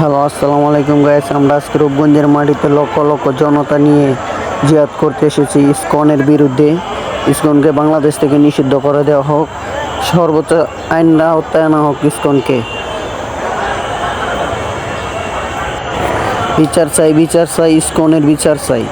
Hello, আসসালামু আলাইকুম guys. আমরা আজকে রূপগঞ্জের মাটিতে লক্ষ লক্ষ জনতা নিয়ে জিহাদ করতে এসেছি ইসকনের বিরুদ্ধে। ইসকনকে বাংলাদেশ থেকে নিষিদ্ধ করে দেওয়া হোক, সর্বোচ্চ আইন আওতায় আনা হোক। ইসকনকে বিচার চাই, বিচার চাই, ইসকনের বিচার চাই।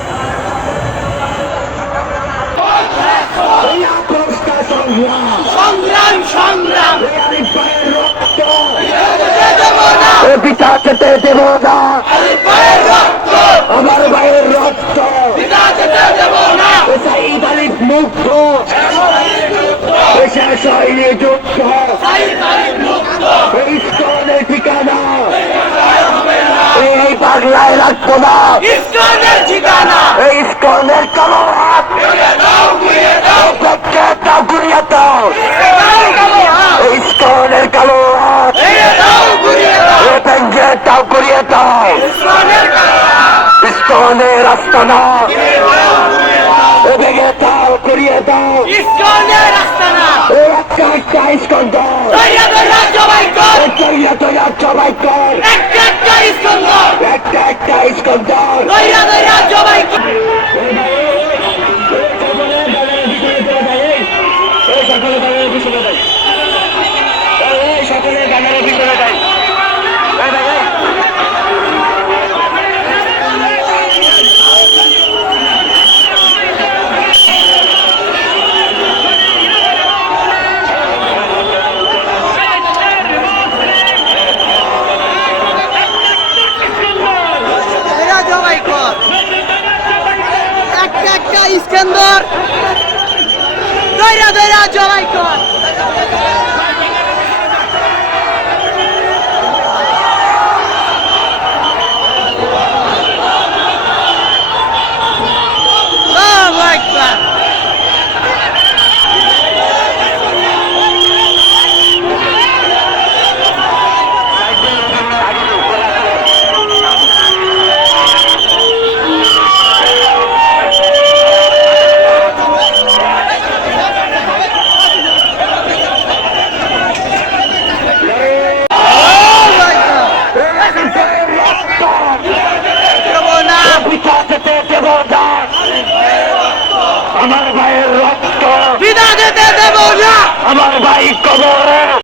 পিতা খেতে দেব না, আমার ভাইয়ের রক্ত সাইদ আলী মুক্ত, শেষ হয়নি যুদ্ধ, ইসকনের ঠিকানা এই বাংলায় রাখবো না, ইসকনের ঠিকানা এই ইসকনের কালো হাত ঘুরিয়ে দাও, ইসকনের কালো হাত তাও করিয়ে দাও, ইসকনের আস্তানা ভেঙে দাও, করিয়ে দাও, একটা একটা ইসকন দাও, জবাই কর, একটা একটা ইসকন দাও। সকলে গানের ভিতরে দেয়। ইস্কন্দর দইরা দইরা জবাই কর। আমার ভাইয়ের রক্ত বিনা যেতে দেব না, আমার ভাই কবরে